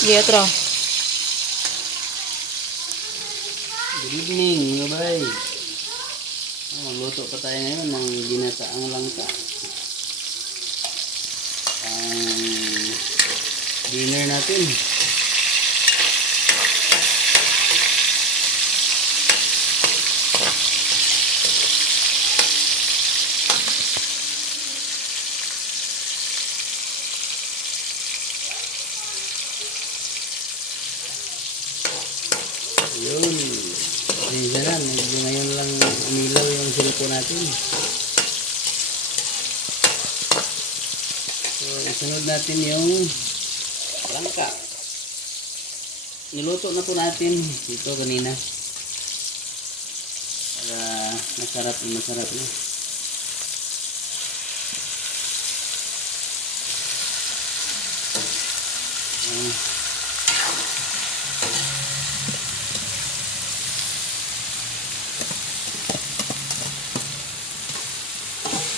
Liatro. Good evening mga bay. Magluto pa tayo ngayon ng ginataang langka. Ang dinner natin. Yun. Ayun na, medyo ngayon lang umilaw yung cellphone natin. So, isunod natin yung langka. Niluto na po natin dito kanina. Para masarap na.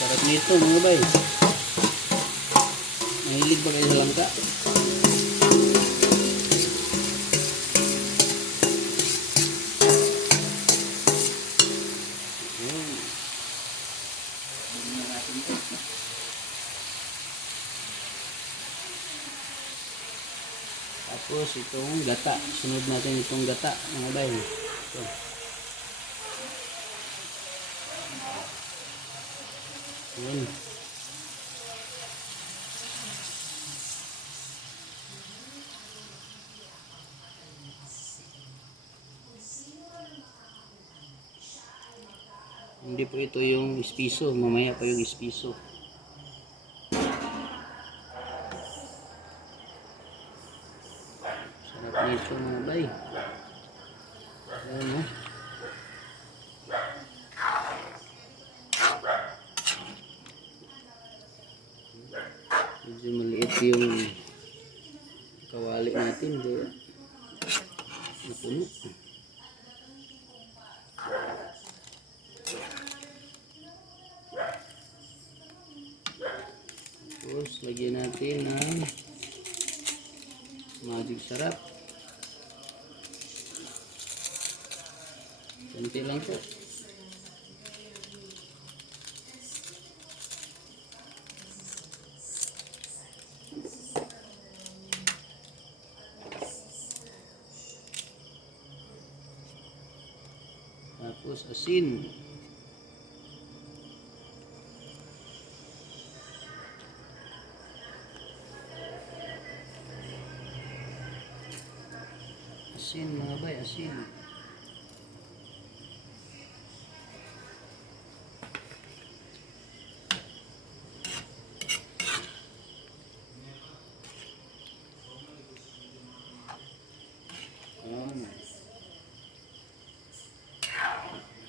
Sarap nito mga bay. Mahilig ba kayo sa langka? Tapos itong gata. Sunod natin itong gata mga bay. Ito. Yun. Hindi po ito yung espiso. Mamaya pa yung espiso. Sarap nito mga bay. Ayan o. Medyo maliit yung kawali natin. Kaya napuno. Tapos lagyan natin ng magic sarap. Kunti lang po. Tapos asin. Asin mga bay, asin.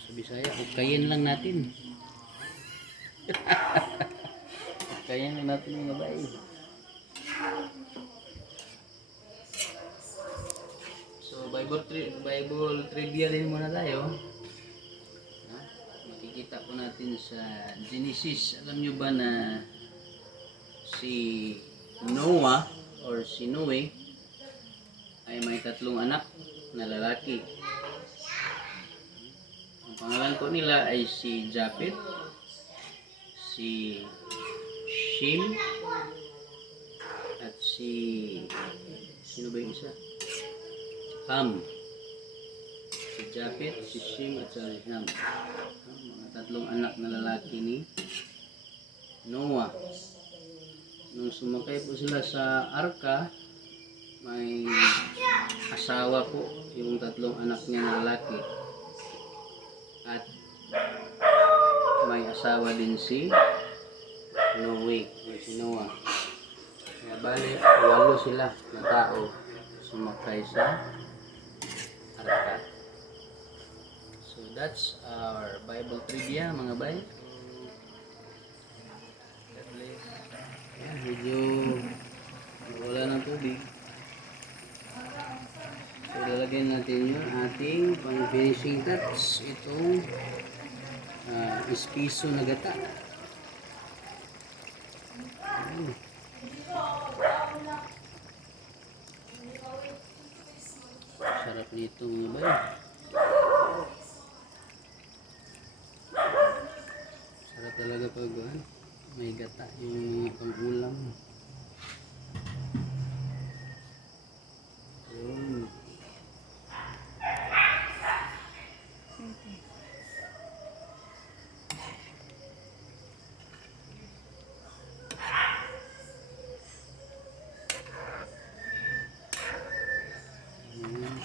Sa Bisaya, hukayin lang natin. Hukayin lang natin mga bay. So, Bible trivia din muna tayo. Makikita po natin sa Genesis. Alam nyo ba na si Noah or si Noe ay may 3 anak na lalaki. Ang pangalan ko nila ay si Japhet, si Shem, at sino ba yung isa? Ham. Si Japhet, si Shem, at si Ham. Mga 3 anak na lalaki ni Noah. Nung sumakay po sila sa arka, may asawa po yung 3 anak niya na lalaki. At may asawa din si Noe, si Noah. Kaya bali, 8 sila na tao sumakay sa arka. So that's our Bible trivia mga bay. Ayan, medyo wala ng tubig. So lalagyan natin yung ating pang finishing touch, itong espiso na gata. Sarap nito mga bay. Sarap talaga pag may gata yung mga pang-ulam. Yun. Yun.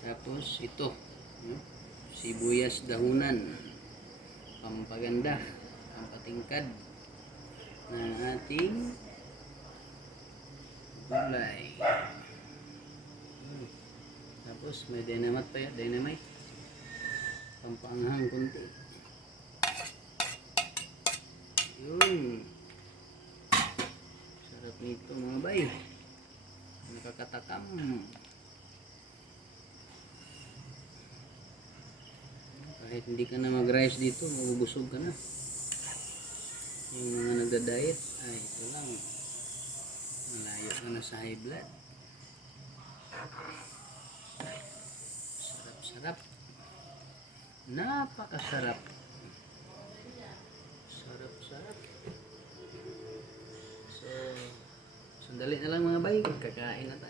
Tapos ito, sibuyas dahunan, pampaganda, pampatingkad ng ating gulay. Tapos may dynamite pa yan, dynamite, pampaanghang kunti. Yun, sarap nito mga bay, nakakatakam. Kahit hindi ka na mag-rice dito, mabubusog ka na. Yung mga nagda-diet, ay ito lang, malayo ka na sa high blood. Sarap-sarap. Napakasarap. Sarap-sarap. So, sandali na lang mga bay, kakain na tayo.